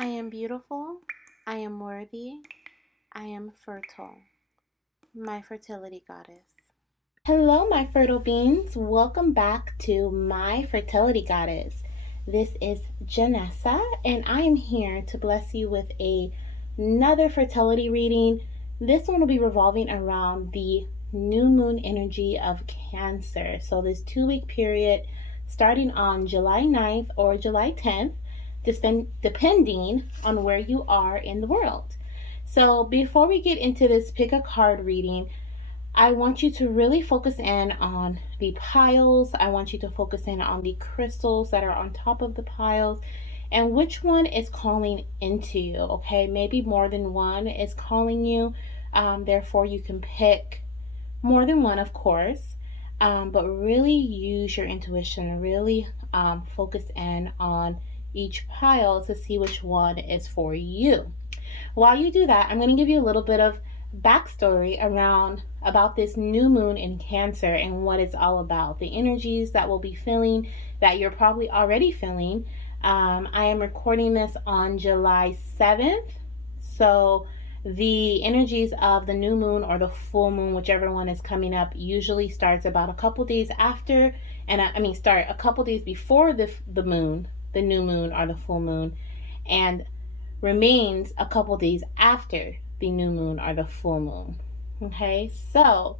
I am beautiful, I am worthy, I am fertile. My fertility goddess. Hello, my fertile beings. Welcome back to my fertility goddess. This is Janessa, and I am here to bless you with another fertility reading. This one will be revolving around the new moon energy of Cancer. So, this 2 week period starting on July 9th or July 10th, depending on where you are in the world. So, before we get into this pick a card reading, I want you to really focus in on the piles. I want you to focus in on the crystals that are on top of the piles and which one is calling into you, okay? Maybe more than one is calling you. Therefore, you can pick more than one, of course, but really use your intuition. Really focus in on each pile to see which one is for you. While you do that, I'm going to give you a little bit of backstory about this new moon in Cancer and what it's all about, the energies that we'll be feeling, that you're probably already feeling. I am recording this on July 7th, so the energies of the new moon or the full moon, whichever one is coming up, usually starts about a couple days after, and start a couple days before the moon, the new moon or the full moon, and remains a couple days after the new moon or the full moon. Okay, so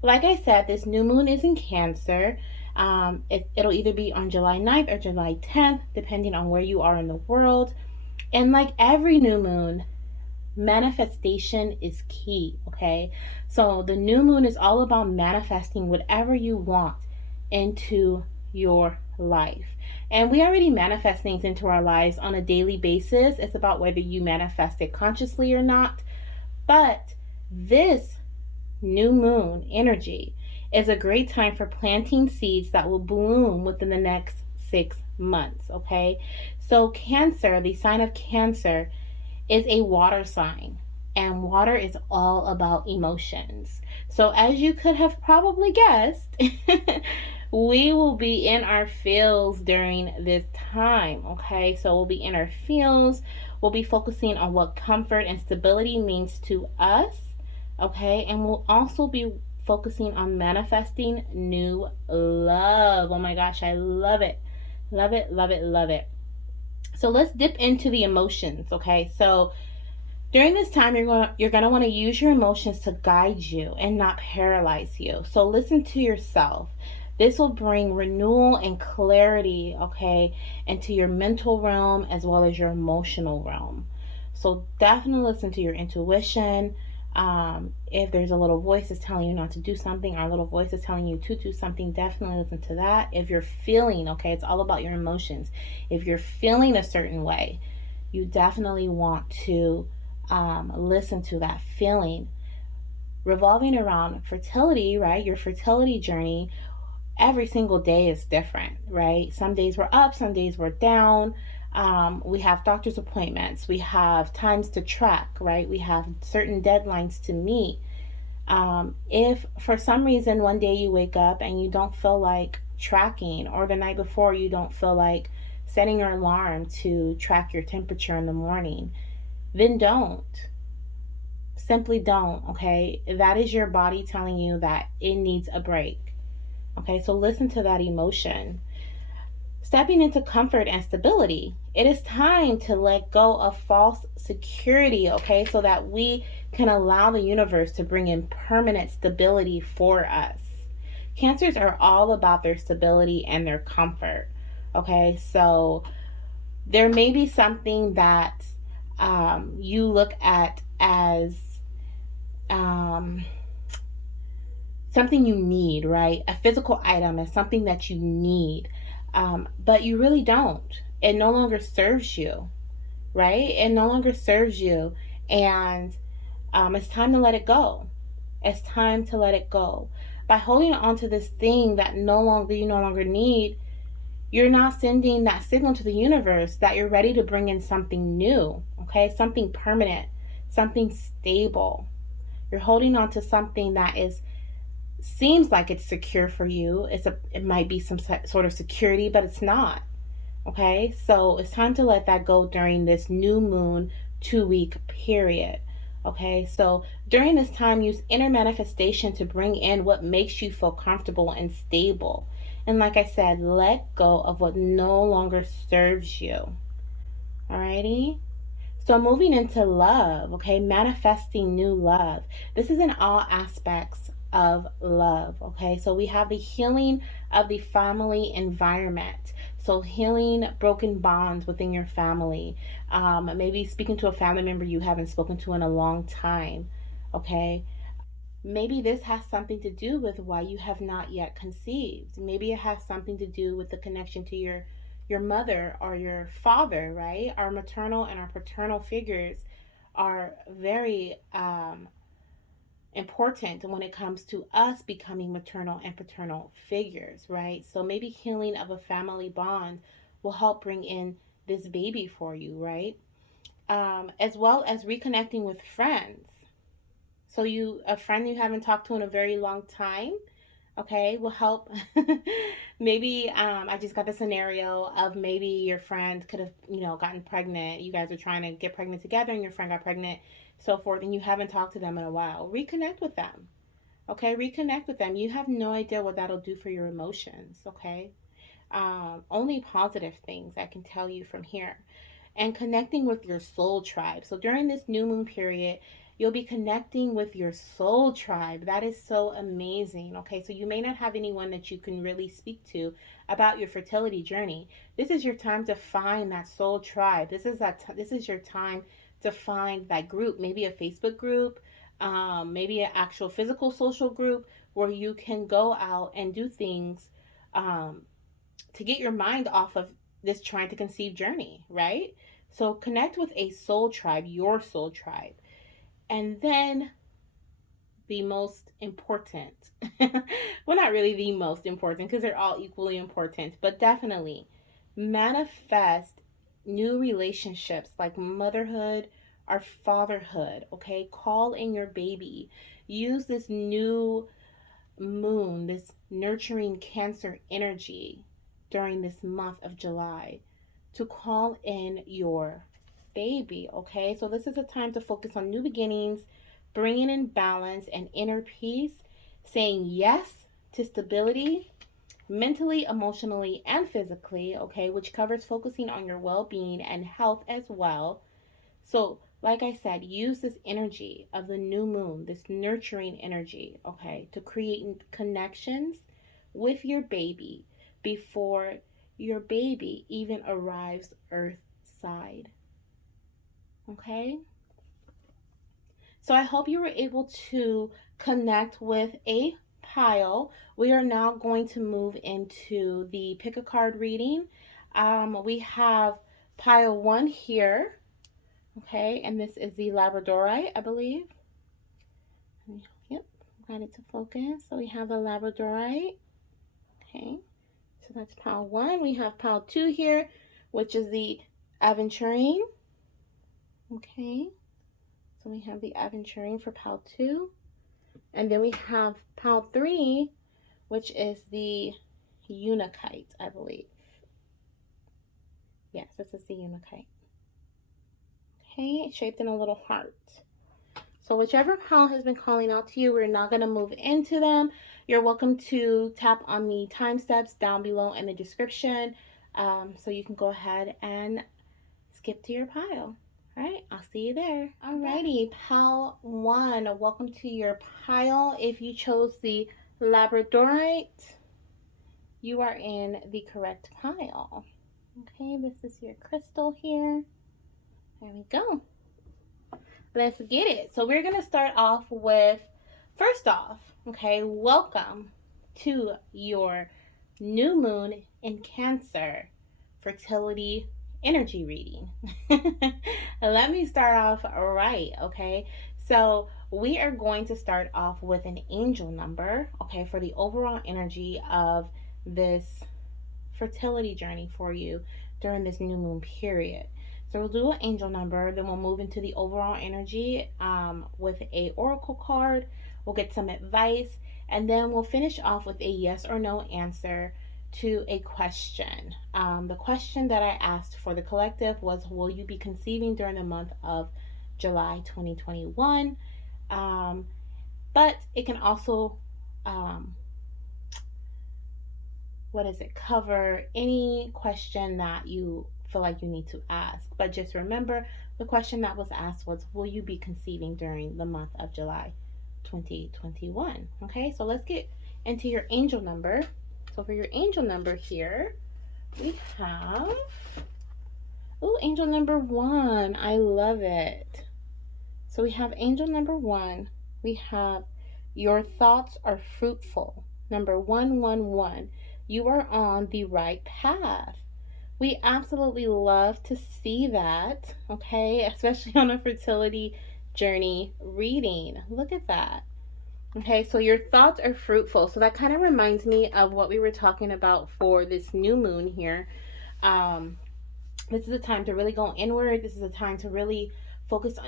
like I said, this new moon is in Cancer. It'll either be on July 9th or July 10th, depending on where you are in the world. And like every new moon, manifestation is key, okay? So the new moon is all about manifesting whatever you want into your life. And we already manifest things into our lives on a daily basis. It's about whether you manifest it consciously or not. But this new moon energy is a great time for planting seeds that will bloom within the next 6 months, okay? So Cancer, the sign of Cancer, is a water sign, and water is all about emotions. So as you could have probably guessed, we will be in our feels during this time, okay? So we'll be in our feels. We'll be focusing on what comfort and stability means to us, okay? And we'll also be focusing on manifesting new love. Oh my gosh, I love it. Love it, love it, love it. So let's dip into the emotions, okay? So during this time, you're gonna want to use your emotions to guide you and not paralyze you. So listen to yourself. This will bring renewal and clarity, okay, into your mental realm as well as your emotional realm. So definitely listen to your intuition. If there's a little voice that's telling you not to do something, or a little voice is telling you to do something, definitely listen to that. If you're feeling, okay, it's all about your emotions. If you're feeling a certain way, you definitely want to listen to that feeling. Revolving around fertility, right? Your fertility journey, every single day is different, right? Some days we're up, some days we're down. We have doctor's appointments, we have times to track, right? We have certain deadlines to meet. If for some reason one day you wake up and you don't feel like tracking, or the night before you don't feel like setting your alarm to track your temperature in the morning, then don't. Simply don't, okay? That is your body telling you that it needs a break. Okay, so listen to that emotion. Stepping into comfort and stability. It is time to let go of false security, okay, so that we can allow the universe to bring in permanent stability for us. Cancers are all about their stability and their comfort, okay? So there may be something that you look at as something you need, right? A physical item is something that you need, but you really don't. It no longer serves you, right? It no longer serves you, and it's time to let it go. It's time to let it go. By holding on to this thing that you no longer need, you're not sending that signal to the universe that you're ready to bring in something new, okay? Something permanent, something stable. You're holding on to something that seems like it's secure for you. It might be some sort of security, but it's not. Okay, so it's time to let that go during this new moon 2 week period. Okay, so during this time, use inner manifestation to bring in what makes you feel comfortable and stable. And like I said, let go of what no longer serves you. Alrighty? So moving into love, okay, manifesting new love. This is in all aspects of love, okay? So we have the healing of the family environment. So healing broken bonds within your family. Maybe speaking to a family member you haven't spoken to in a long time, okay? Maybe this has something to do with why you have not yet conceived. Maybe it has something to do with the connection to your mother or your father, right? Our maternal and our paternal figures are very important when it comes to us becoming maternal and paternal figures, right? So maybe healing of a family bond will help bring in this baby for you, right? As well as reconnecting with friends. So a friend you haven't talked to in a very long time, okay, will help. Maybe I just got the scenario of maybe your friend could have, gotten pregnant. You guys are trying to get pregnant together and your friend got pregnant, so forth, and you haven't talked to them in a while. Reconnect with them. Okay, reconnect with them. You have no idea what that'll do for your emotions, okay? Only positive things I can tell you from here. And connecting with your soul tribe. So during this new moon period, you'll be connecting with your soul tribe. That is so amazing. Okay, so you may not have anyone that you can really speak to about your fertility journey. This is your time to find that soul tribe. This is your time to find that group, maybe a Facebook group, maybe an actual physical social group where you can go out and do things um, to get your mind off of this trying to conceive journey, right? So connect with a soul tribe, your soul tribe. And then the most important, well, not really the most important because they're all equally important, but definitely manifest new relationships like motherhood or fatherhood, okay? Call in your baby. Use this new moon, this nurturing Cancer energy during this month of July to call in your baby, okay? So, this is a time to focus on new beginnings, bringing in balance and inner peace, saying yes to stability mentally, emotionally, and physically, okay, which covers focusing on your well being and health as well. So, like I said, use this energy of the new moon, this nurturing energy, okay, to create connections with your baby before your baby even arrives earth side. Okay? So, I hope you were able to connect with a pile. We are now going to move into the pick a card reading. We have pile one here. Okay, and this is the Labradorite, I believe. Yep, got it to focus. So we have the Labradorite. Okay, so that's pile one. We have pile two here, which is the Aventurine. Okay, so we have the Aventurine for pile two. And then we have pile three, which is the Unakite, I believe. Yes, this is the Unakite. Okay, it's shaped in a little heart. So whichever pile has been calling out to you, we're not going to move into them. You're welcome to tap on the time steps down below in the description, so you can go ahead and skip to your pile. All right, I'll see you there. Alrighty, pile one, welcome to your pile. If you chose the Labradorite, you are in the correct pile. Okay, this is your crystal here. There we go. Let's get it. So we're going to start off with, first off, okay, welcome to your new moon in Cancer fertility energy reading. Let me start off right, okay? So we are going to start off with an angel number, okay, for the overall energy of this fertility journey for you during this new moon period. So we'll do an angel number, then we'll move into the overall energy with a oracle card. We'll get some advice, and then we'll finish off with a yes or no answer to a question. The question that I asked for the collective was, will you be conceiving during the month of July 2021? But it can also, cover any question that you feel like you need to ask. But just remember, the question that was asked was, will you be conceiving during the month of July 2021? Okay, so let's get into your angel number. So for your angel number here, we have, angel number 1. I love it. So we have angel number 1. We have, your thoughts are fruitful. Number 111. You are on the right path. We absolutely love to see that, okay? Especially on a fertility journey reading. Look at that. Okay, so your thoughts are fruitful. So that kind of reminds me of what we were talking about for this new moon here. This is a time to really go inward. This is a time to really focus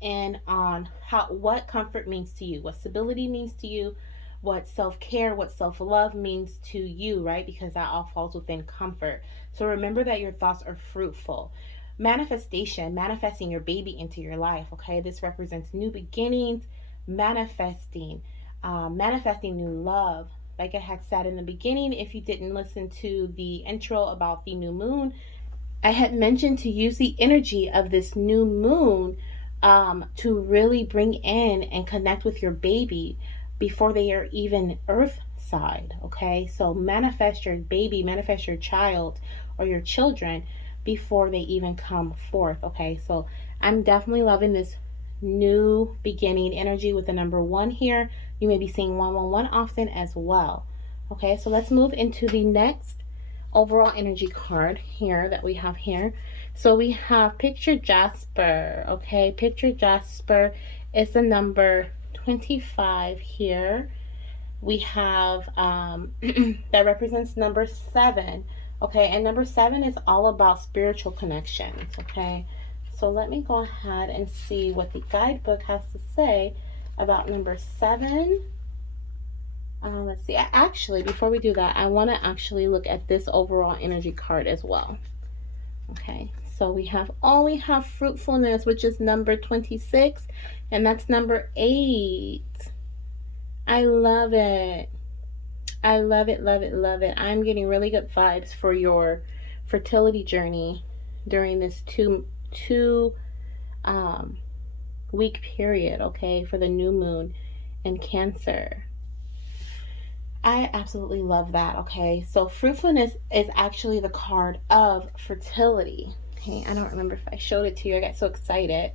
in on what comfort means to you, what stability means to you, what self-care, what self-love means to you, right? Because that all falls within comfort. So remember that your thoughts are fruitful. Manifesting your baby into your life, okay? This represents new beginnings, manifesting new love. Like I had said in the beginning, if you didn't listen to the intro about the new moon, I had mentioned to use the energy of this new moon to really bring in and connect with your baby before they are even earth side, okay? So manifest your baby, manifest your child or your children before they even come forth, okay? So I'm definitely loving this new beginning energy with the number 1 here. You may be seeing 111 often as well, okay? So let's move into the next overall energy card here that we have here. So we have Picture Jasper, okay? Picture Jasper is the number 25 here. We have that represents number 7, okay? And number 7 is all about spiritual connections, okay? So let me go ahead and see what the guidebook has to say about number 7. Let's see. Actually, before we do that, I want to actually look at this overall energy card as well. Okay, so we have fruitfulness, which is number 26, and that's number 8. I love it. I love it, love it, love it. I'm getting really good vibes for your fertility journey during this two week period, okay, for the new moon in Cancer. I absolutely love that, okay? So fruitfulness is actually the card of fertility. Okay, I don't remember if I showed it to you. I got so excited.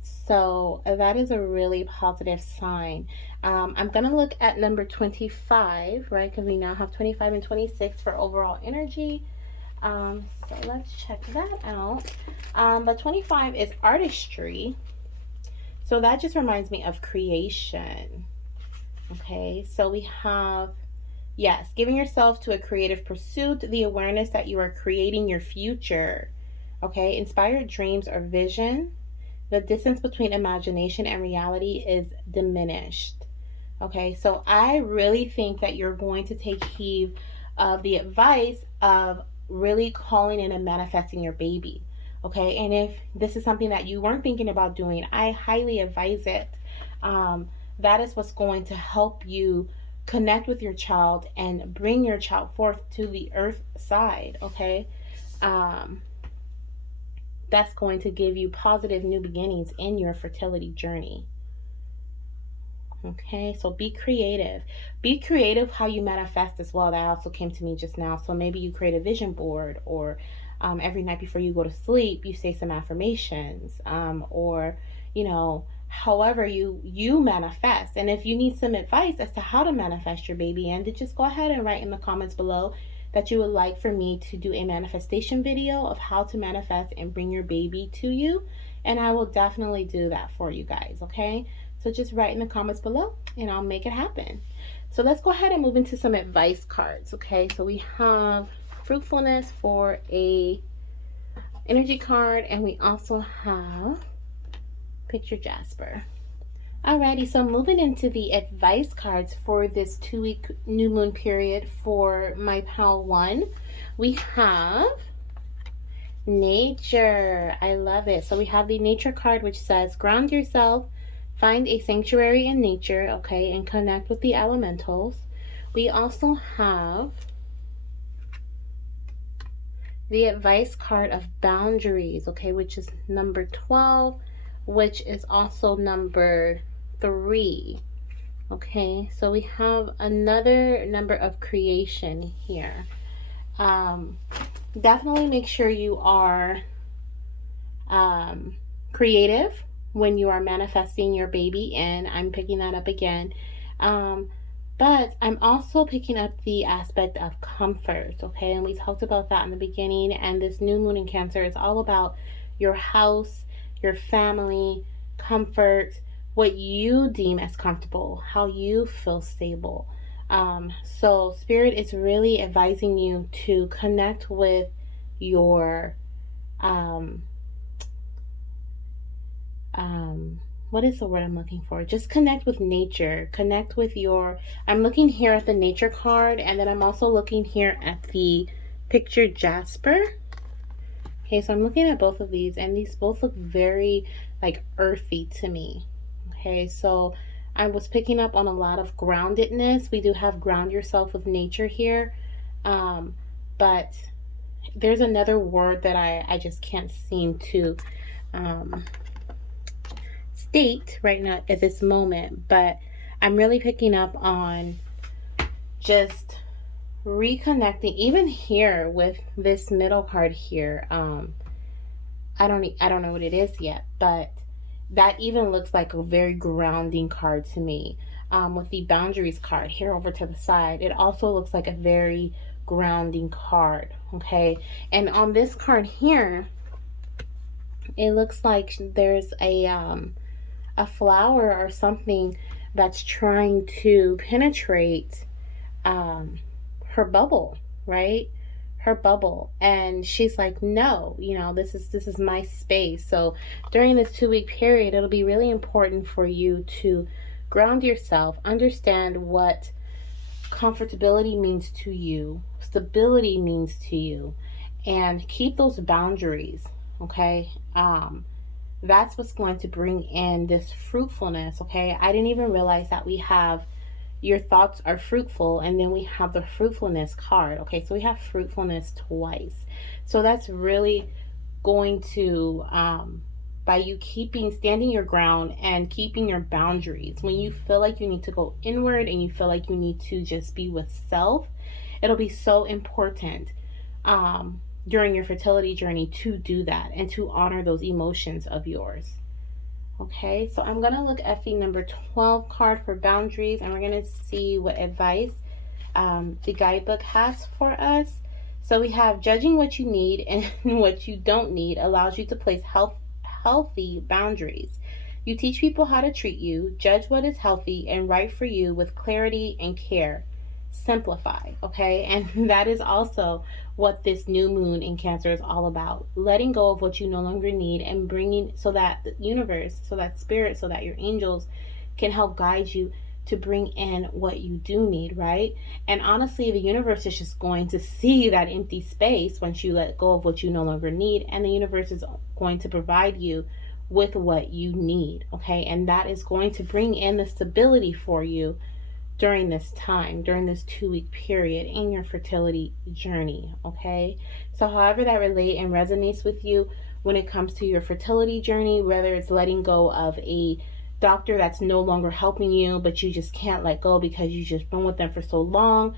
So that is a really positive sign. I'm going to look at number 25, right? Because we now have 25 and 26 for overall energy. So let's check that out. But 25 is artistry. So that just reminds me of creation. Okay, so we have, yes, giving yourself to a creative pursuit, the awareness that you are creating your future. Okay, inspired dreams or vision. The distance between imagination and reality is diminished. Okay, so I really think that you're going to take heed of the advice of really calling in and manifesting your baby. Okay, and if this is something that you weren't thinking about doing, I highly advise it. That is what's going to help you connect with your child and bring your child forth to the earth side, okay? That's going to give you positive new beginnings in your fertility journey. Okay, so be creative. Be creative how you manifest as well. That also came to me just now. So maybe you create a vision board, or every night before you go to sleep, you say some affirmations, or, you know, however you manifest. And if you need some advice as to how to manifest your baby, and just go ahead and write in the comments below that you would like for me to do a manifestation video of how to manifest and bring your baby to you, and I will definitely do that for you guys. Okay, so just write in the comments below and I'll make it happen. So let's go ahead and move into some advice cards. Okay, so we have fruitfulness for a energy card, and we also have Picture Jasper. Alrighty, so moving into the advice cards for this 2-week new moon period for my pal 1, we have nature. I love it. So we have the nature card, which says ground yourself, find a sanctuary in nature, okay, and connect with the elementals. We also have the advice card of boundaries, okay, which is number 12, which is also number 3. Okay, so we have another number of creation here. Definitely make sure you are creative when you are manifesting your baby, and I'm picking that up again. But I'm also picking up the aspect of comfort, okay? And we talked about that in the beginning, and this new moon in Cancer is all about your house, your family, comfort, what you deem as comfortable, how you feel stable. So Spirit is really advising you to connect with your what is the word I'm looking for? Just connect with nature. Connect with your, I'm looking here at the nature card, and then I'm also looking here at the picture jasper. Okay, so I'm looking at both of these, and these both look very like earthy to me. Okay, so I was picking up on a lot of groundedness. We do have ground yourself with nature here. But there's another word that I just can't seem to state right now at this moment, but I'm really picking up on just reconnecting, even here with this middle card here. I don't know what it is yet, but that even looks like a very grounding card to me. With the boundaries card here over to the side, it also looks like a very grounding card. Okay, and on this card here, it looks like there's a flower or something that's trying to penetrate her bubble, right? Her bubble. And she's like, no, you know, this is my space. So during this 2-week period, it'll be really important for you to ground yourself, understand what comfortability means to you, stability means to you, and keep those boundaries, okay? That's what's going to bring in this fruitfulness, okay? I didn't even realize that we have your thoughts are fruitful, and then we have the fruitfulness card, okay? So we have fruitfulness twice. So that's really going to, by you standing your ground and keeping your boundaries, when you feel like you need to go inward and you feel like you need to just be with self, it'll be so important during your fertility journey to do that and to honor those emotions of yours. Okay, so I'm going to look at the number 12 card for boundaries, and we're going to see what advice the guidebook has for us. So we have judging what you need and what you don't need allows you to place healthy boundaries. You teach people how to treat you, judge what is healthy and right for you with clarity and care. Simplify, okay? And that is also what this new moon in Cancer is all about. Letting go of what you no longer need and bringing, so that the universe, so that spirit, so that your angels can help guide you to bring in what you do need, right? And honestly, the universe is just going to see that empty space once you let go of what you no longer need, and the universe is going to provide you with what you need, okay? And that is going to bring in the stability for you during this time, during this 2-week period in your fertility journey, okay? So however that relate and resonates with you when it comes to your fertility journey, whether it's letting go of a doctor that's no longer helping you, but you just can't let go because you've just been with them for so long,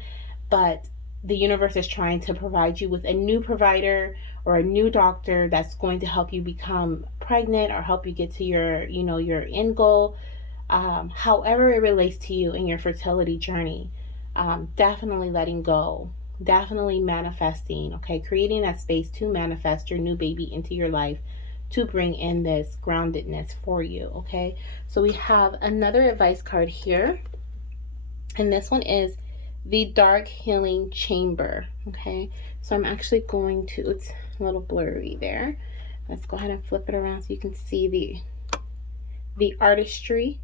but the universe is trying to provide you with a new provider or a new doctor that's going to help you become pregnant or help you get to your, your end goal. However it relates to you in your fertility journey, definitely letting go, definitely manifesting, okay? Creating that space to manifest your new baby into your life to bring in this groundedness for you, okay? So we have another advice card here, and this one is the Dark Healing Chamber, okay? So I'm actually going to, it's a little blurry there. Let's go ahead and flip it around so you can see the artistry.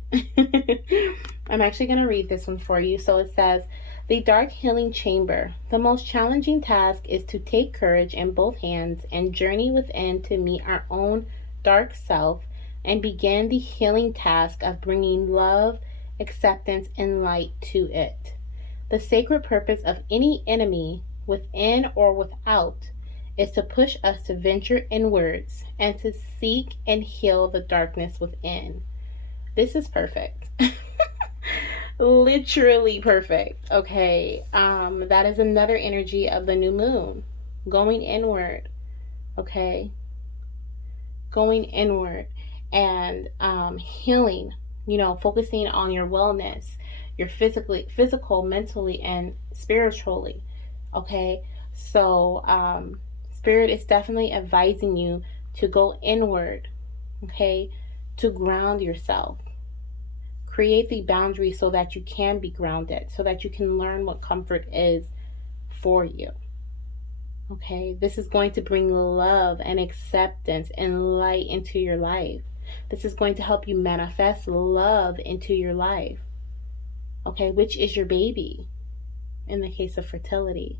I'm actually going to read this one for you. So it says, the dark healing chamber. The most challenging task is to take courage in both hands and journey within to meet our own dark self and begin the healing task of bringing love, acceptance, and light to it. The sacred purpose of any enemy, within or without, is to push us to venture inwards and to seek and heal the darkness within. This is perfect. Literally perfect. Okay. That is another energy of the new moon. Going inward. Okay. Going inward and healing, focusing on your wellness, your physical, mentally, and spiritually. Okay. So Spirit is definitely advising you to go inward. Okay. To ground yourself. Create the boundaries so that you can be grounded, so that you can learn what comfort is for you. Okay, this is going to bring love and acceptance and light into your life. This is going to help you manifest love into your life. Okay, which is your baby in the case of fertility.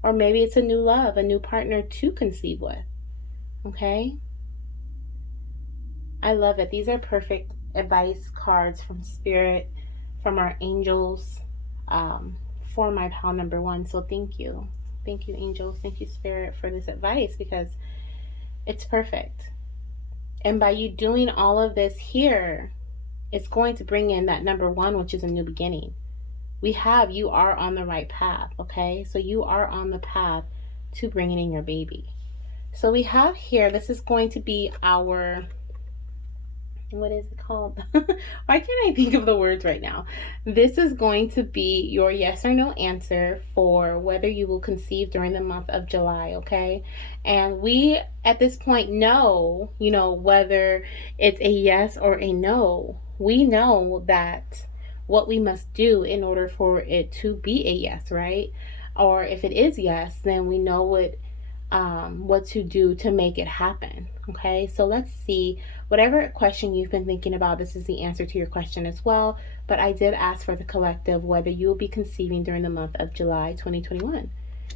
Or maybe it's a new love, a new partner to conceive with. Okay, I love it. These are perfect advice cards from Spirit, from our angels, for my pal number one. So thank you. Thank you, angels. Thank you, Spirit, for this advice, because it's perfect. And by you doing all of this here, it's going to bring in that number one, which is a new beginning. You are on the right path, okay? So you are on the path to bringing in your baby. So we have here, this is going to be our, what is it called? Why can't I think of the words right now? This is going to be your yes or no answer for whether you will conceive during the month of July, okay? And we, at this point, know, whether it's a yes or a no. We know that what we must do in order for it to be a yes, right? Or if it is yes, then we know what to do to make it happen. Okay, so let's see. Whatever question you've been thinking about, this is the answer to your question as well. But I did ask for the collective whether you will be conceiving during the month of July 2021.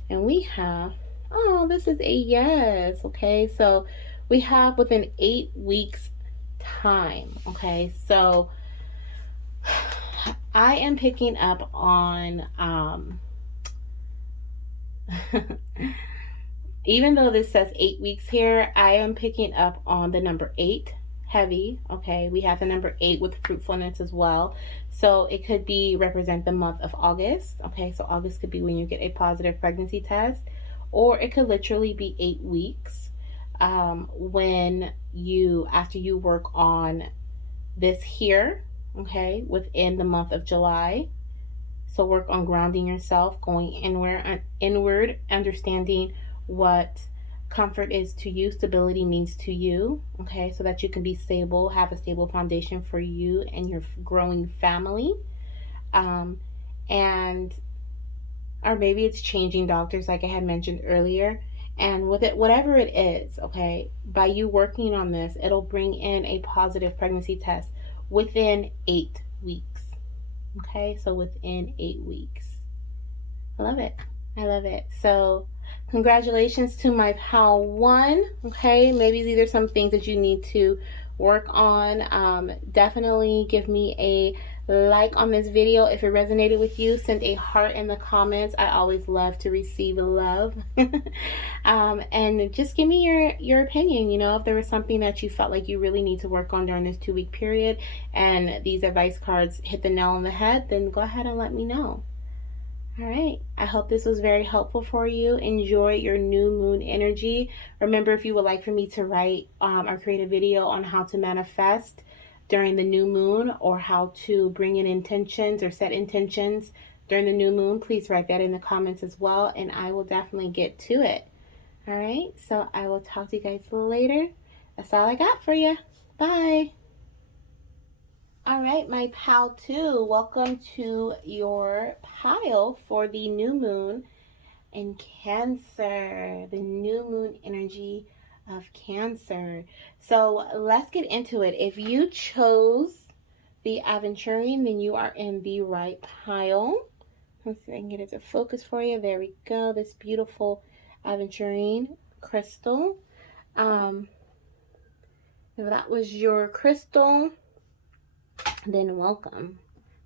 And we have, oh, this is a yes. Okay, so we have within 8 weeks time. Okay, so I am picking up on even though this says 8 weeks here, I am picking up on the number 8, heavy. Okay, we have the number 8 with fruitfulness as well. So it could be represent the month of August. Okay, so August could be when you get a positive pregnancy test, or it could literally be 8 weeks after you work on this here. Okay, within the month of July. So work on grounding yourself, going inward, understanding what comfort is to you, stability means to you, okay, so that you can be stable, have a stable foundation for you and your growing family. And or maybe it's changing doctors, like I had mentioned earlier. And with it, whatever it is, okay, by you working on this, it'll bring in a positive pregnancy test within 8 weeks. Okay, so within 8 weeks. I love it. I love it. So congratulations to my pal one. Okay, maybe these are some things that you need to work on. Definitely give me a like on this video if it resonated with you. Send a heart in the comments. I always love to receive love. And just give me your opinion. If there was something that you felt like you really need to work on during this 2-week period and these advice cards hit the nail on the head, then go ahead and let me know. All right, I hope this was very helpful for you. Enjoy your new moon energy. Remember, if you would like for me to write or create a video on how to manifest during the new moon, or how to bring in intentions or set intentions during the new moon, please write that in the comments as well, and I will definitely get to it. All right, so I will talk to you guys later. That's all I got for you. Bye. All right, my pal 2, welcome to your pile for the new moon in Cancer, the new moon energy of Cancer. So let's get into it. If you chose the Aventurine, then you are in the right pile. Let's see if I can get it to focus for you. There we go. This beautiful Aventurine crystal. If that was your crystal, then welcome. I'm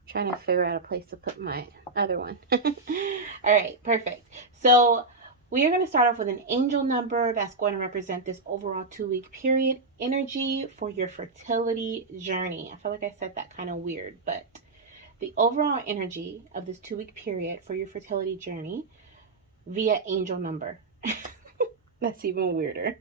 trying to figure out a place to put my other one. All right, perfect. So we are going to start off with an angel number that's going to represent this overall 2-week period energy for your fertility journey. I feel like I said that kind of weird, but the overall energy of this 2-week period for your fertility journey via angel number. That's even weirder.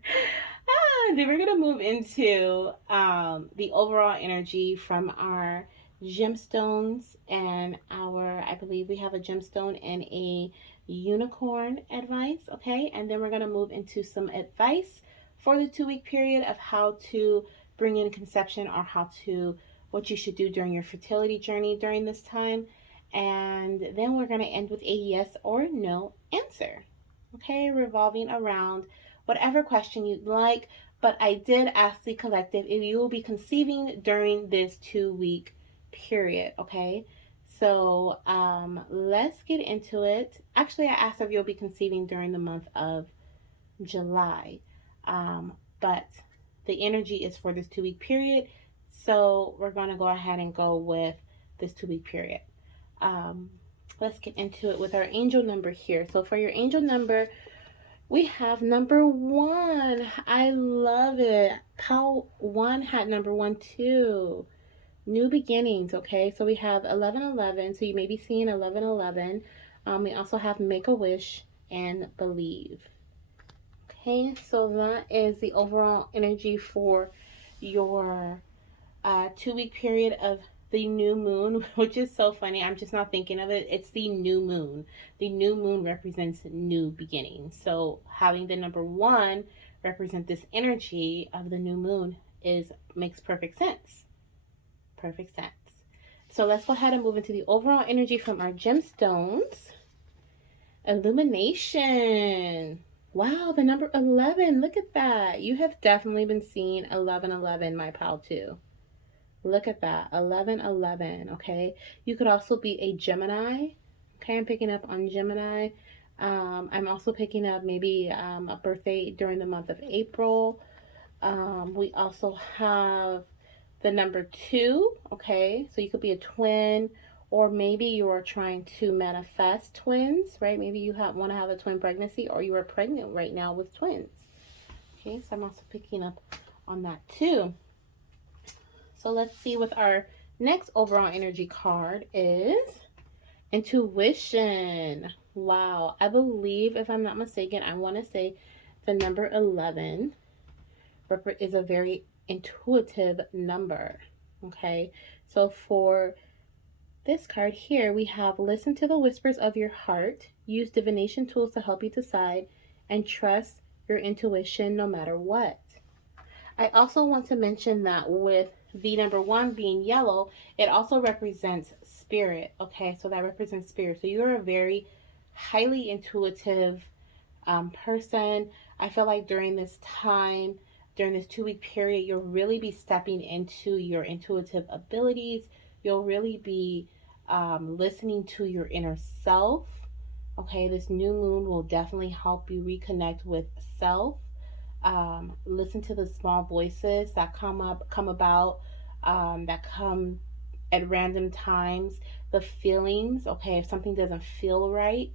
Then we're going to move into the overall energy from our gemstones and I believe we have a gemstone and a unicorn advice, okay? And then we're going to move into some advice for the 2-week period of how to bring in conception or what you should do during your fertility journey during this time. And then we're going to end with a yes or no answer, okay? Revolving around whatever question you'd like. But I did ask the collective if you will be conceiving during this 2-week period, okay? So let's get into it. Actually, I asked if you'll be conceiving during the month of July. But the energy is for this 2-week period. So we're going to go ahead and go with this 2-week period. Let's get into it with our angel number here. So for your angel number, we have number 1. I love it. Pile 1 had number 1 too. New beginnings, okay? So we have 1111. So you may be seeing 1111. We also have make a wish and believe. Okay, so that is the overall energy for your 2-week period of the new moon, which is so funny. I'm just not thinking of it. It's the new moon. The new moon represents new beginnings. So having the number 1 represent this energy of the new moon makes perfect sense. Perfect sense. So let's go ahead and move into the overall energy from our gemstones. Illumination. Wow, the number 11. Look at that. You have definitely been seeing 1111, my pal, too. Look at that. 1111, okay? You could also be a Gemini. Okay, I'm picking up on Gemini. I'm also picking up maybe a birthday during the month of April. We also have the number 2, okay? So you could be a twin, or maybe you are trying to manifest twins, right? Maybe you want to have a twin pregnancy, or you are pregnant right now with twins. Okay, so I'm also picking up on that too. So let's see what our next overall energy card is. Intuition. Wow. I believe, if I'm not mistaken, I want to say the number 11 is a very intuitive number. Okay. So for this card here, we have listen to the whispers of your heart, use divination tools to help you decide, and trust your intuition no matter what. I also want to mention that with the number 1 being yellow, it also represents spirit. Okay, so that represents spirit. So you're a very highly intuitive person. I feel like during this time, during this 2-week period, you'll really be stepping into your intuitive abilities. You'll really be listening to your inner self. Okay, this new moon will definitely help you reconnect with self. Listen to the small voices that come about, that come at random times. The feelings, okay, if something doesn't feel right,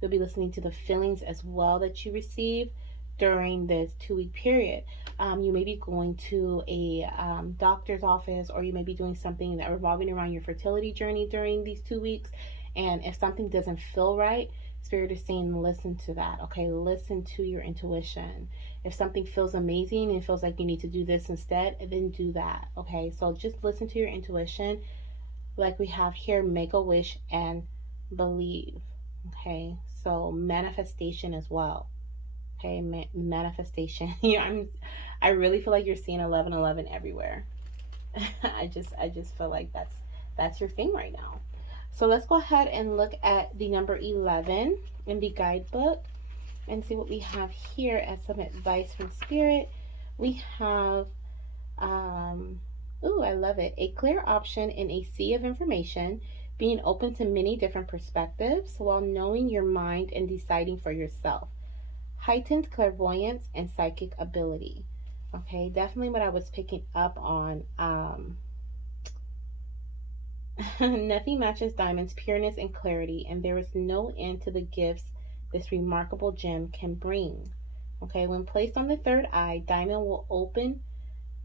you'll be listening to the feelings as well that you receive during this 2-week period. You may be going to a doctor's office, or you may be doing something that revolving around your fertility journey during these 2 weeks. And if something doesn't feel right, Spirit is saying listen to that, okay? Listen to your intuition. If something feels amazing and feels like you need to do this instead, then do that, okay? So just listen to your intuition. Like we have here, make a wish and believe, okay? So manifestation as well, okay? Manifestation. I really feel like you're seeing 1111 everywhere. I just feel like that's your thing right now. So let's go ahead and look at the number 11 in the guidebook. and see what we have here as some advice from Spirit. We have, I love it. A clear option in a sea of information, being open to many different perspectives while knowing your mind and deciding for yourself. Heightened clairvoyance and psychic ability. Okay, definitely what I was picking up on. Nothing matches diamonds' pureness and clarity, and there is no end to the gifts this remarkable gem can bring. Okay, when placed on the third eye, diamond will open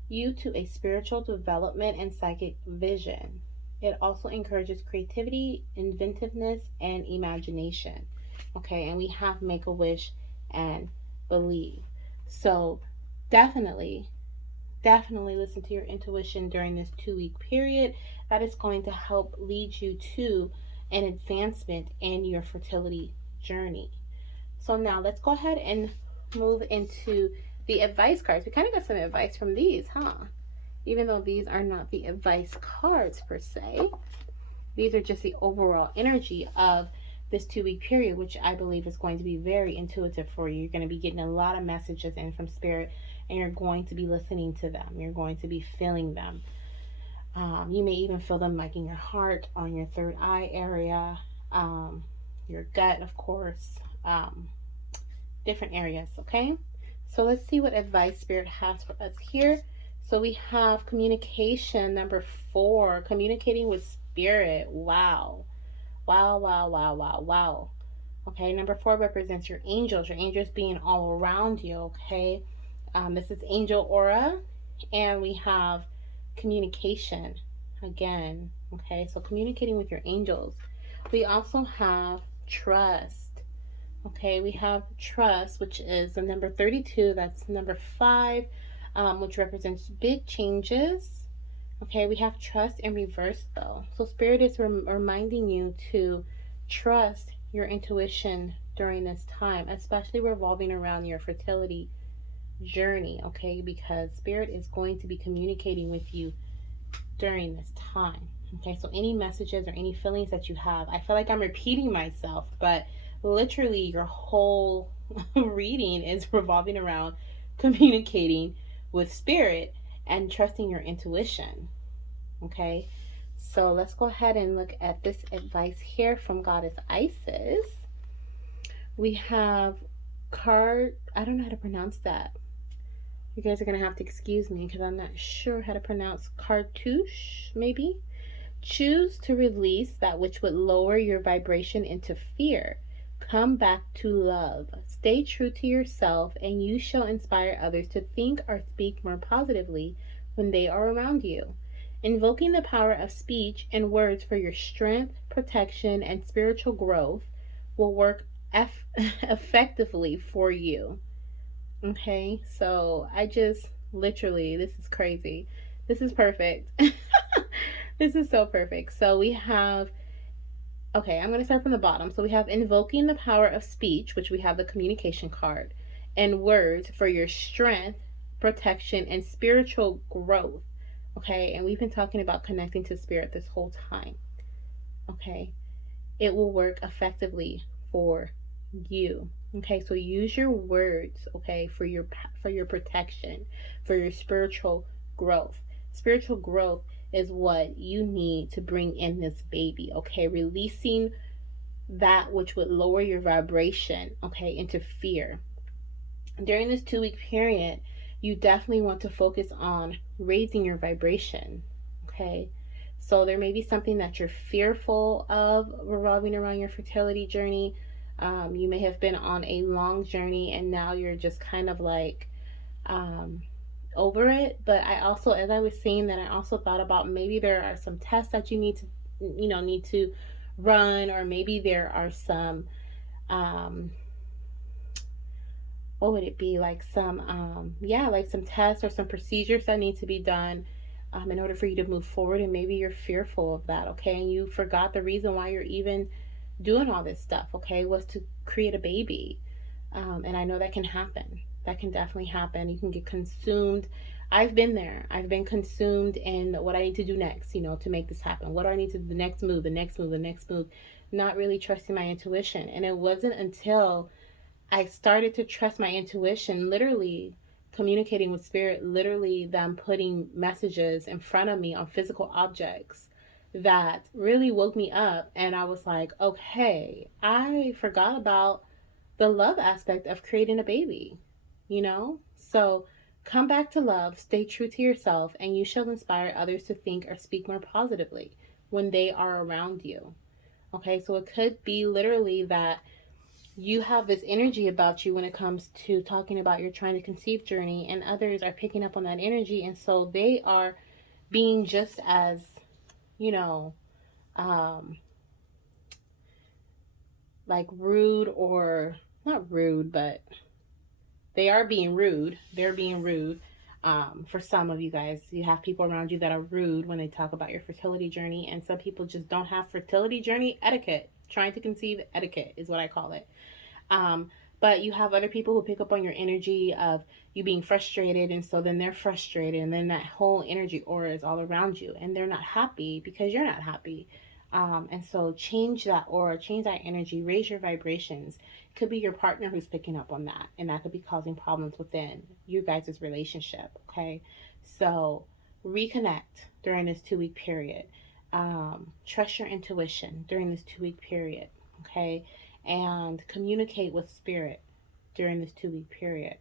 you to a spiritual development and psychic vision. It also encourages creativity, inventiveness, and imagination. Okay, and we have make a wish and believe. So, definitely definitely listen to your intuition during this 2 week period. That is going to help lead you to an advancement in your fertility journey. So now let's go ahead and move into the advice cards. We kind of got some advice from these, huh? Even though these are not the advice cards per se, these are just the overall energy of this 2 week period, which I believe is going to be very intuitive for you. You're going to be getting a lot of messages in from Spirit, and you're going to be listening to them. You're going to be feeling them. You may even feel them like in your heart, on your third eye area, your gut, of course, different areas, okay? So let's see what advice Spirit has for us here. So we have communication, number 4, communicating with Spirit. Wow. Wow, wow, wow, wow, wow. Okay, number 4 represents your angels being all around you, okay? This is angel aura, and we have communication again, okay? So communicating with your angels. We also have trust, okay? We have trust, which is the number 32. That's number 5, which represents big changes. Okay, we have trust in reverse though. So Spirit is reminding you to trust your intuition during this time, especially revolving around your fertility journey, okay? Because Spirit is going to be communicating with you during this time. Okay, so any messages or any feelings that you have, I feel like I'm repeating myself, but literally your whole reading is revolving around communicating with Spirit and trusting your intuition. Okay, so let's go ahead and look at this advice here from Goddess Isis. We have card, I don't know how to pronounce that. You guys are going to have to excuse me because I'm not sure how to pronounce cartouche, maybe. Choose to release that which would lower your vibration into fear. Come back to love. Stay true to yourself, and you shall inspire others to think or speak more positively when they are around you. Invoking the power of speech and words for your strength, protection, and spiritual growth will work effectively for you. Okay, so I just literally, this is crazy. This is perfect. This is so perfect. So we have, okay, I'm going to start from the bottom. So we have invoking the power of speech, which we have the communication card, and words for your strength, protection, and spiritual growth. Okay, and we've been talking about connecting to Spirit this whole time. Okay, it will work effectively for you. Okay, so use your words, okay, for your protection, for your spiritual growth. Spiritual growth is what you need to bring in this baby, okay? Releasing that which would lower your vibration, okay, into fear. During this 2 week period, you definitely want to focus on raising your vibration, okay? So there may be something that you're fearful of revolving around your fertility journey. You may have been on a long journey and now you're just kind of like over it. But I also, as I was saying that, I also thought about maybe there are some tests that you need to run, or maybe there are some what would it be, like some like some tests or some procedures that need to be done in order for you to move forward, and maybe you're fearful of that, okay? And you forgot the reason why you're even doing all this stuff, okay, was to create a baby. And I know that can happen. That can definitely happen. You can get consumed. I've been there. I've been consumed in what I need to do next, to make this happen. What do I need to do? The next move, not really trusting my intuition. And it wasn't until I started to trust my intuition, literally communicating with spirit, literally them putting messages in front of me on physical objects that really woke me up. And I was like, okay, I forgot about the love aspect of creating a baby, you know? So come back to love, stay true to yourself, and you shall inspire others to think or speak more positively when they are around you. Okay, so it could be literally that you have this energy about you when it comes to talking about your trying to conceive journey, and others are picking up on that energy, and so they are being just as, you know, um, like rude, or not rude, but they are being rude. They're being rude. For some of you guys, you have people around you that are rude when they talk about your fertility journey, and some people just don't have fertility journey etiquette. Trying to conceive etiquette is what I call it. Um, but you have other people who pick up on your energy of you being frustrated, and so then they're frustrated, and then that whole energy aura is all around you, and they're not happy because you're not happy. And so change that aura, change that energy, raise your vibrations. It could be your partner who's picking up on that, and that could be causing problems within you guys' relationship. Okay, so reconnect during this 2 week period. Trust your intuition during this 2 week period. Okay, and communicate with spirit during this 2 week period.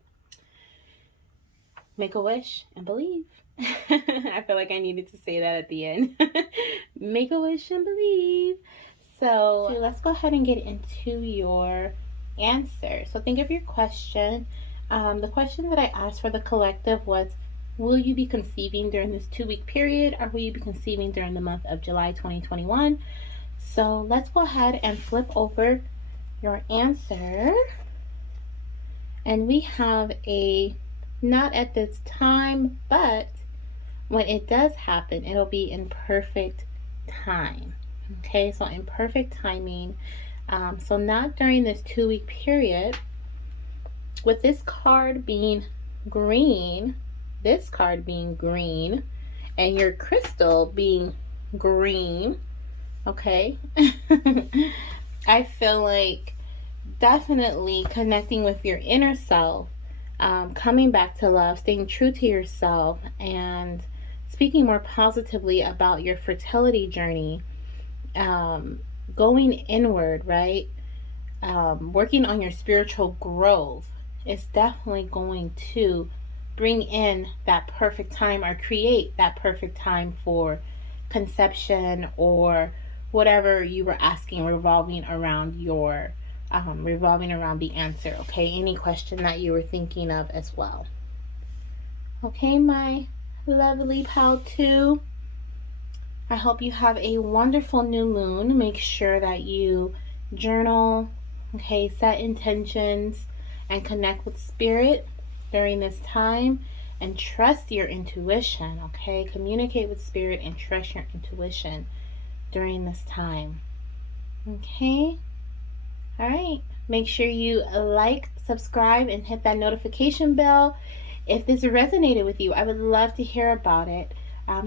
Make a wish and believe. I feel like I needed to say that at the end. Make a wish and believe. So let's go ahead and get into your answer. So think of your question. The question that I asked for the collective was, will you be conceiving during this 2 week period, or will you be conceiving during the month of July 2021? So let's go ahead and flip over your answer. And we have a not at this time, but when it does happen, it'll be in perfect time. Okay, so in perfect timing. So not during this 2 week period. With this card being green, this card being green, and your crystal being green, okay, I feel like definitely connecting with your inner self, coming back to love, staying true to yourself, and speaking more positively about your fertility journey, going inward, right? Working on your spiritual growth is definitely going to bring in that perfect time, or create that perfect time for conception, or whatever you were asking, revolving around the answer. Okay, any question that you were thinking of as well. Okay, my lovely pal 2, I hope you have a wonderful new moon. Make sure that you journal, okay, set intentions, and connect with spirit during this time, and trust your intuition. Okay, communicate with spirit and trust your intuition during this time. Okay, all right, make sure you like, subscribe, and hit that notification bell. If this resonated with you, I would love to hear about it.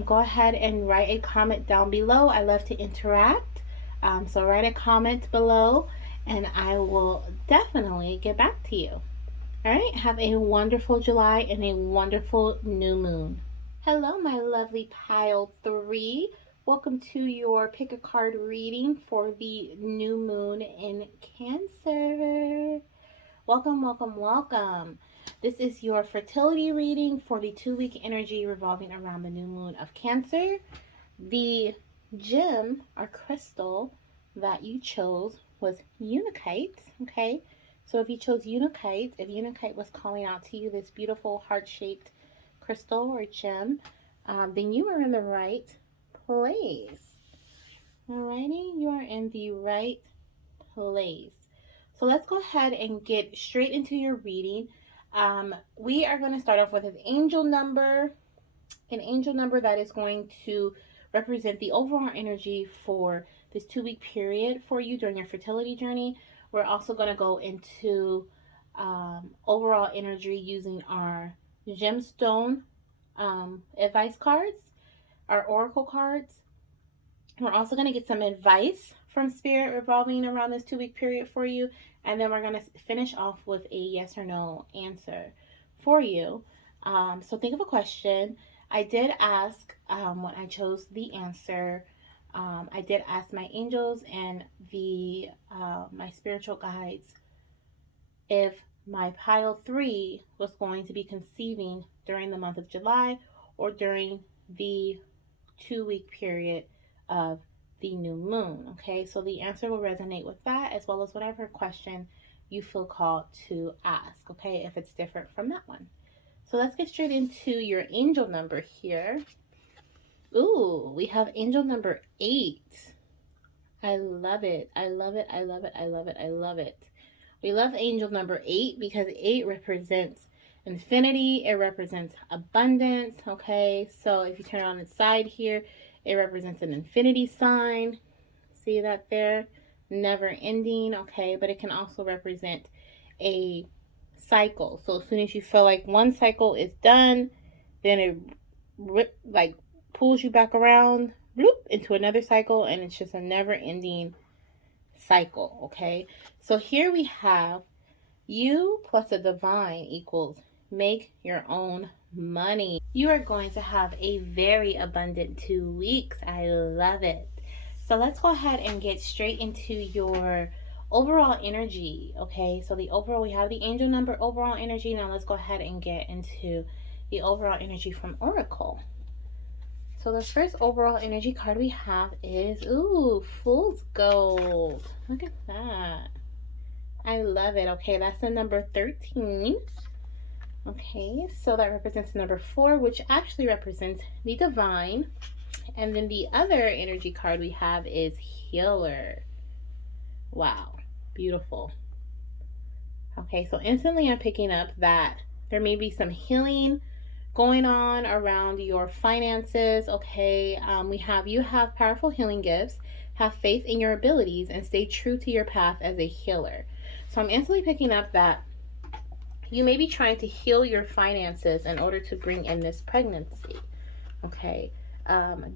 Go ahead and write a comment down below. I love to interact. So write a comment below, and I will definitely get back to you. All right, have a wonderful July and a wonderful new moon. Hello, my lovely pile 3. Welcome to your pick a card reading for the new moon in Cancer. Welcome, welcome, welcome. This is your fertility reading for the 2 week energy revolving around the new moon of Cancer. The gem or crystal that you chose was Unakite. Okay, so if you chose Unakite, if Unakite was calling out to you, this beautiful heart-shaped crystal or gem, then you are in the right place. Alrighty, you are in the right place. So let's go ahead and get straight into your reading. We are going to start off with an angel number that is going to represent the overall energy for this 2 week period for you during your fertility journey. We're also going to go into overall energy using our gemstone advice cards, our oracle cards. We're also going to get some advice from Spirit revolving around this 2 week period for you. And then we're going to finish off with a yes or no answer for you. So think of a question. I did ask when I chose the answer. I did ask my angels and the my spiritual guides if my pile 3 was going to be conceiving during the month of July or during the 2 week period of the new moon. Okay, so the answer will resonate with that as well as whatever question you feel called to ask. Okay, if it's different from that one. So let's get straight into your angel number here. Ooh, we have angel number 8. I love it. I love it. I love it. I love it. I love it. We love angel number 8 because 8 represents infinity. It represents abundance. Okay, so if you turn it on its side here, it represents an infinity sign. See that there? Never ending. Okay, but it can also represent a cycle. So as soon as you feel like one cycle is done, then it like pulls you back around, bloop, into another cycle, and it's just a never ending cycle. Okay, so here we have you plus a divine equals make your own money. You are going to have a very abundant 2 weeks. I love it. So let's go ahead and get straight into your overall energy. Okay, so the overall, we have the angel number overall energy. Now let's go ahead and get into the overall energy from Oracle. So the first overall energy card we have is, ooh, Fool's Gold. Look at that. I love it. Okay, that's the number 13. Okay, so that represents the number 4, which actually represents the divine. And then the other energy card we have is Healer. Wow, beautiful. Okay, so instantly I'm picking up that there may be some healing going on around your finances. Okay, you have powerful healing gifts, have faith in your abilities, and stay true to your path as a healer. So I'm instantly picking up that you may be trying to heal your finances in order to bring in this pregnancy. Okay,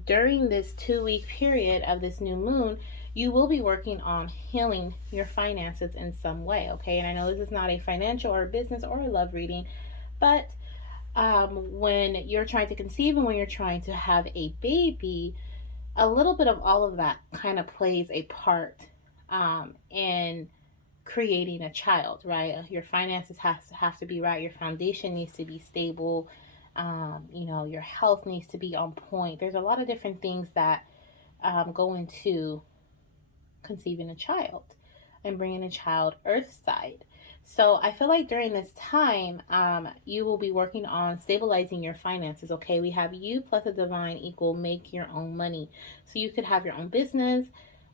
during this 2 week period of this new moon, you will be working on healing your finances in some way. Okay, and I know this is not a financial or business or a love reading, but when you're trying to conceive and when you're trying to have a baby, a little bit of all of that kind of plays a part in creating a child, right? Your finances have to be right. Your foundation needs to be stable. Your health needs to be on point. There's a lot of different things that go into conceiving a child and bringing a child earthside. So I feel like during this time, you will be working on stabilizing your finances. Okay, we have you plus a divine equal make your own money. So you could have your own business,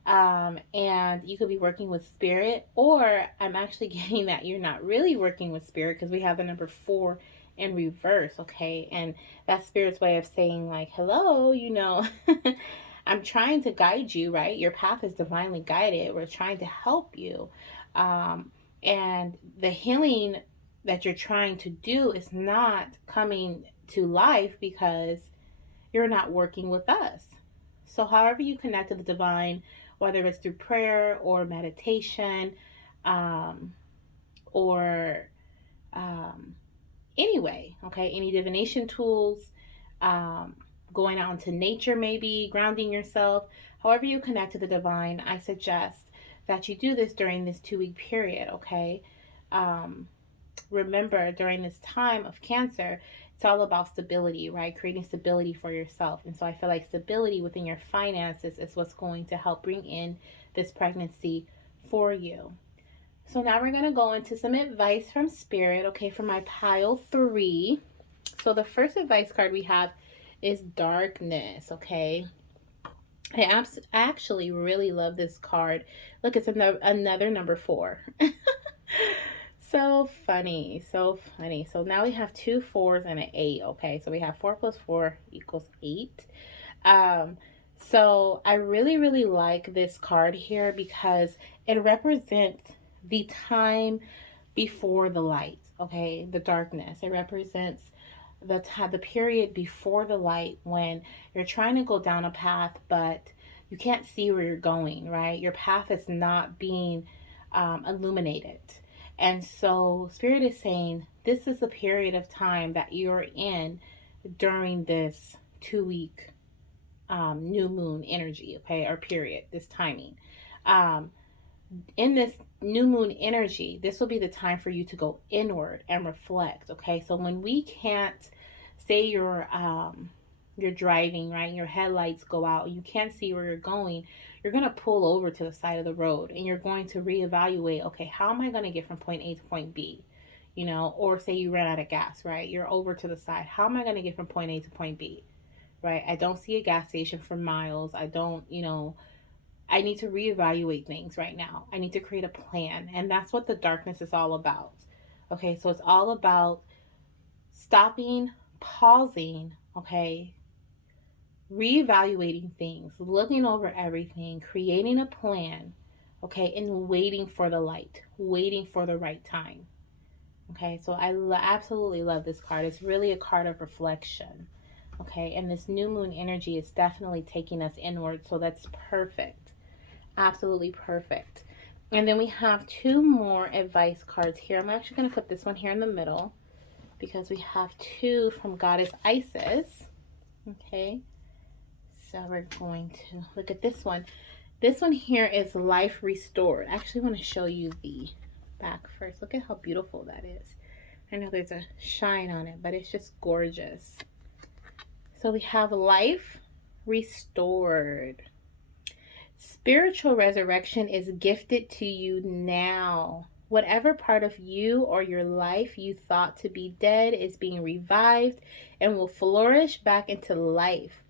and you could be working with spirit, or I'm actually getting that you're not really working with spirit because we have the number 4 in reverse. Okay, and that's spirit's way of saying like, hello, I'm trying to guide you, right? Your path is divinely guided. We're trying to help you. And the healing that you're trying to do is not coming to life because you're not working with us. So, however you connect to the divine, whether it's through prayer or meditation, or anyway, okay, any divination tools, going out into nature, maybe grounding yourself, however you connect to the divine, I suggest that you do this during this 2 week period. Okay, remember during this time of Cancer, it's all about stability, right? Creating stability for yourself. And so I feel like stability within your finances is what's going to help bring in this pregnancy for you. So now we're going to go into some advice from Spirit, okay, for my pile 3. So the first advice card we have is Darkness, okay? I actually really love this card. Look, it's another number 4. So funny, so funny. So now we have 2 4s and an 8, okay? So we have 4 plus 4 equals 8. So I really, really like this card here because it represents the time before the light, okay? The darkness. It represents the period before the light when you're trying to go down a path, but you can't see where you're going, right? Your path is not being illuminated. And so Spirit is saying this is the period of time that you're in during this 2 week new moon energy, okay, or period, this timing. Um, in this new moon energy, this will be the time for you to go inward and reflect, okay? So when we can't, say you're driving, right? Your headlights go out, you can't see where you're going, you're going to pull over to the side of the road and you're going to reevaluate, okay, how am I going to get from point A to point B? You know, or say you ran out of gas, right? You're over to the side. How am I going to get from point A to point B? Right? I don't see a gas station for miles. I don't, I need to reevaluate things right now. I need to create a plan. And that's what the darkness is all about. Okay, so it's all about stopping, pausing, okay, reevaluating things, looking over everything, creating a plan, okay, and waiting for the light, waiting for the right time. Okay, so I absolutely love this card. It's really a card of reflection. Okay, and this new moon energy is definitely taking us inward, so that's perfect. Absolutely perfect. And then we have two more advice cards here. I'm actually going to put this one here in the middle because we have two from Goddess Isis. Okay, so we're going to look at this one. This one here is Life Restored. I actually want to show you the back first. Look at how beautiful that is. I know there's a shine on it, but it's just gorgeous. So we have Life Restored. Spiritual resurrection is gifted to you now. Whatever part of you or your life you thought to be dead is being revived and will flourish back into life.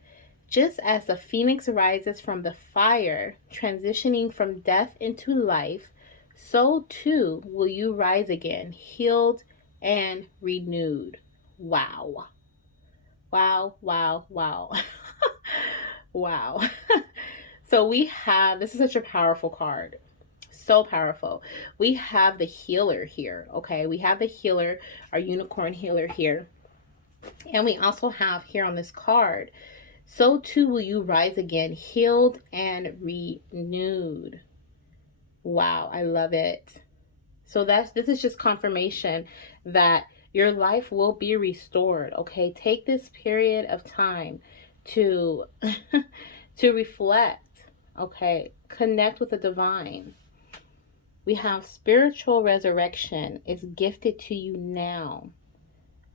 Just as the phoenix rises from the fire, transitioning from death into life, so too will you rise again, healed and renewed. Wow. Wow, wow, wow. Wow. So we have, this is such a powerful card. So powerful. We have the healer here, okay? We have the healer, our unicorn healer here. And we also have here on this card, so too will you rise again, healed and renewed. Wow, I love it. So this is just confirmation that your life will be restored, okay? Take this period of time to to reflect, okay? Connect with the divine. We have spiritual resurrection is gifted to you now,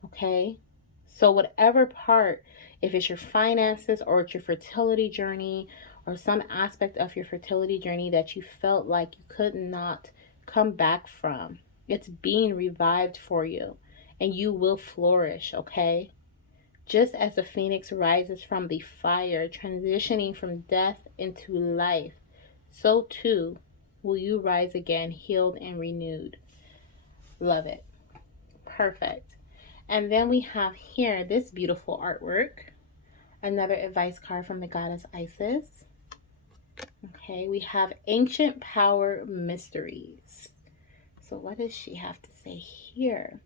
okay? So whatever part, if it's your finances or it's your fertility journey or some aspect of your fertility journey that you felt like you could not come back from, it's being revived for you and you will flourish, okay? Just as the phoenix rises from the fire, transitioning from death into life, so too will you rise again, healed and renewed. Love it. Perfect. And then we have here this beautiful artwork. Another advice card from the Goddess Isis. Okay, we have Ancient Power Mysteries. So what does she have to say here?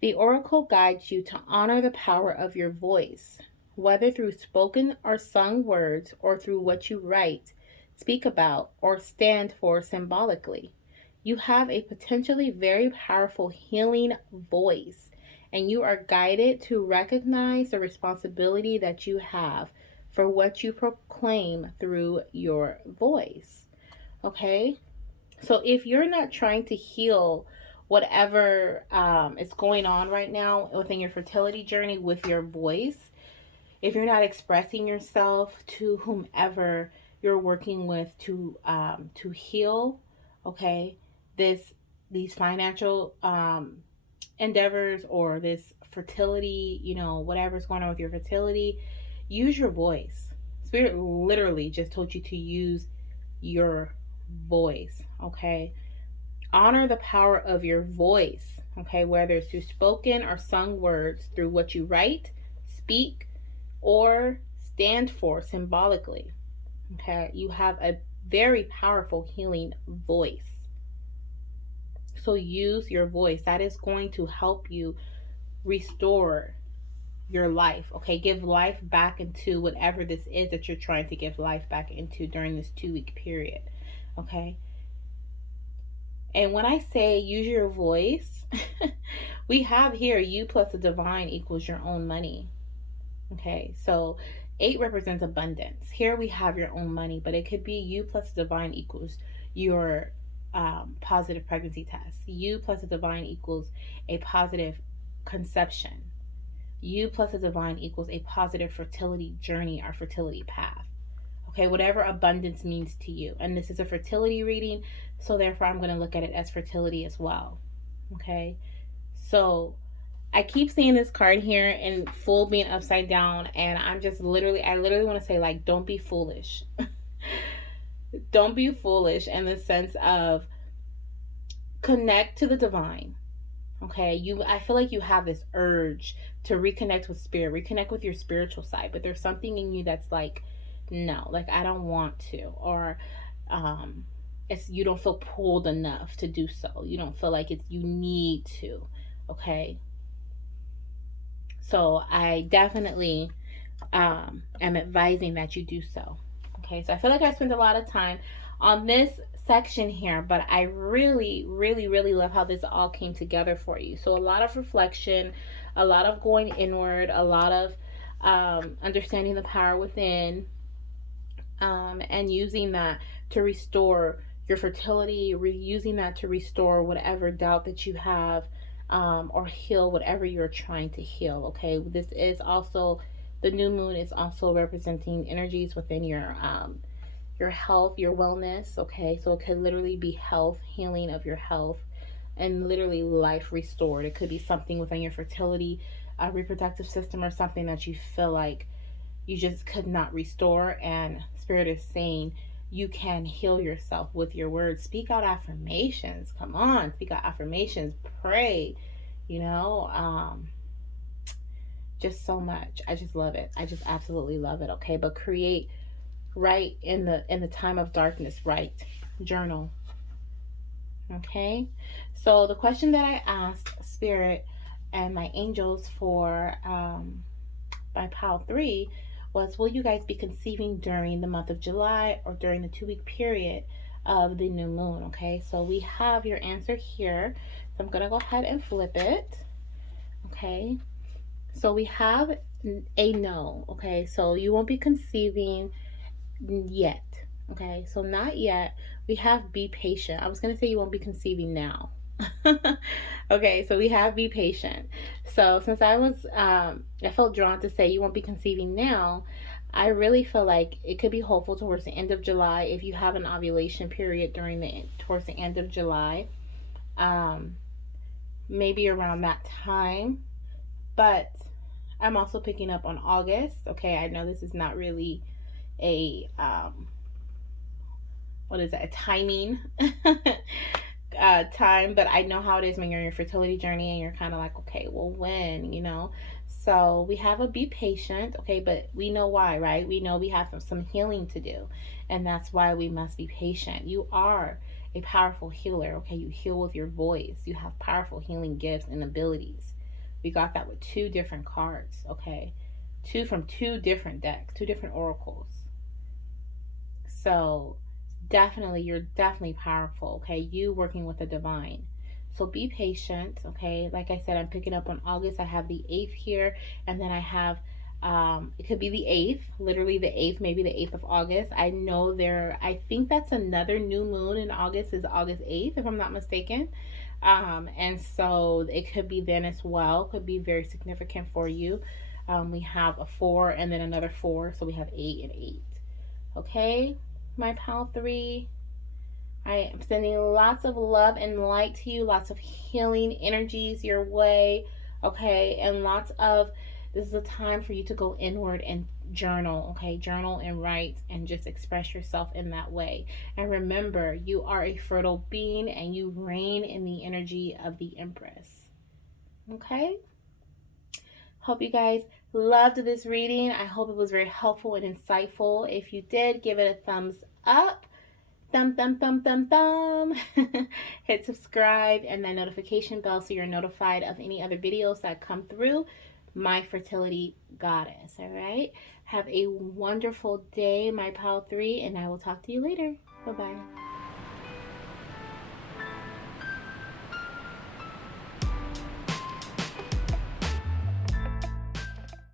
The oracle guides you to honor the power of your voice, whether through spoken or sung words or through what you write, speak about, or stand for symbolically. You have a potentially very powerful healing voice, and you are guided to recognize the responsibility that you have for what you proclaim through your voice. Okay? So if you're not trying to heal whatever is going on right now within your fertility journey with your voice, if you're not expressing yourself to whomever you're working with to heal, okay, these financial endeavors or this fertility, whatever's going on with your fertility, use your voice. Spirit literally just told you to use your voice, okay? Honor the power of your voice, okay? Whether it's through spoken or sung words, through what you write, speak, or stand for symbolically, okay? You have a very powerful healing voice. So use your voice. That is going to help you restore your life. Okay, give life back into whatever this is that you're trying to give life back into during this 2 week period. Okay, and when I say use your voice, we have here you plus the divine equals your own money. Okay, so 8 represents abundance. Here we have your own money, but it could be you plus the divine equals your positive pregnancy test. You plus the divine equals a positive conception. You plus the divine equals a positive fertility journey or fertility path. Okay, whatever abundance means to you. And this is a fertility reading, so therefore I'm going to look at it as fertility as well. Okay, so I keep seeing this card here in full being upside down, and I literally want to say, like, don't be foolish. Don't be foolish in the sense of connect to the divine. Okay, I feel like you have this urge to reconnect with spirit, reconnect with your spiritual side, but there's something in you that's like, no, like I don't want to, or it's you don't feel pulled enough to do so. You don't feel like you need to. Okay, so I definitely am advising that you do so. Okay, so I feel like I spent a lot of time on this section here, but I really, really, really love how this all came together for you. So a lot of reflection, a lot of going inward, a lot of understanding the power within, and using that to restore your fertility, using that to restore whatever doubt that you have, or heal whatever you're trying to heal. Okay, this is also the new moon is also representing energies within your health, your wellness. Okay, so it could literally be health, healing of your health, and literally life restored. It could be something within your fertility, reproductive system, or something that you feel like you just could not restore, and spirit is saying you can heal yourself with your words. Speak out affirmations. Come on, speak out affirmations. Pray. You know, just so much. I just love it. I just absolutely love it. Okay, but create, write in the time of darkness. Write, journal. Okay, so the question that I asked spirit and my angels for my pile 3 was, will you guys be conceiving during the month of July or during the 2 week period of the new moon? Okay, so we have your answer here. So I'm going to go ahead and flip it. Okay, so we have a no. Okay, so you won't be conceiving yet. Okay, so not yet. We have be patient. I was going to say you won't be conceiving now. Okay, so we have be patient. So since I felt drawn to say you won't be conceiving now, I really feel like it could be hopeful towards the end of July if you have an ovulation period towards the end of July, maybe around that time. But I'm also picking up on August. Okay, I know this is not really a what is that, a timing time, but I know how it is when you're in your fertility journey and you're kind of like, okay, well, when, so we have a be patient. Okay, but we know why, right? We know we have some healing to do, and that's why we must be patient. You are a powerful healer. Okay, you heal with your voice. You have powerful healing gifts and abilities. We got that with 2 different cards. Okay, 2 from 2 different decks, 2 different oracles. So you're definitely powerful. Okay, you working with the divine. So be patient. Okay, like I said, I'm picking up on August. I have the 8th here, and then I have it could be the 8th, literally the 8th, maybe the 8th of August. I think that's another new moon in August, is August 8th, if I'm not mistaken. And so it could be then as well, could be very significant for you. We have a 4 and then another 4, so we have 8 and 8. Okay, my pal 3, I am sending lots of love and light to you, lots of healing energies your way. Okay, and this is a time for you to go inward and journal. Okay, journal and write and just express yourself in that way. And remember, you are a fertile being and you reign in the energy of the Empress. Okay, hope you guys loved this reading. I hope it was very helpful and insightful. If you did, give it a thumbs up. Thumb. Hit subscribe and that notification bell so you're notified of any other videos that come through. my fertility goddess. All right. Have a wonderful day, my Pal 3, and I will talk to you later. Bye bye.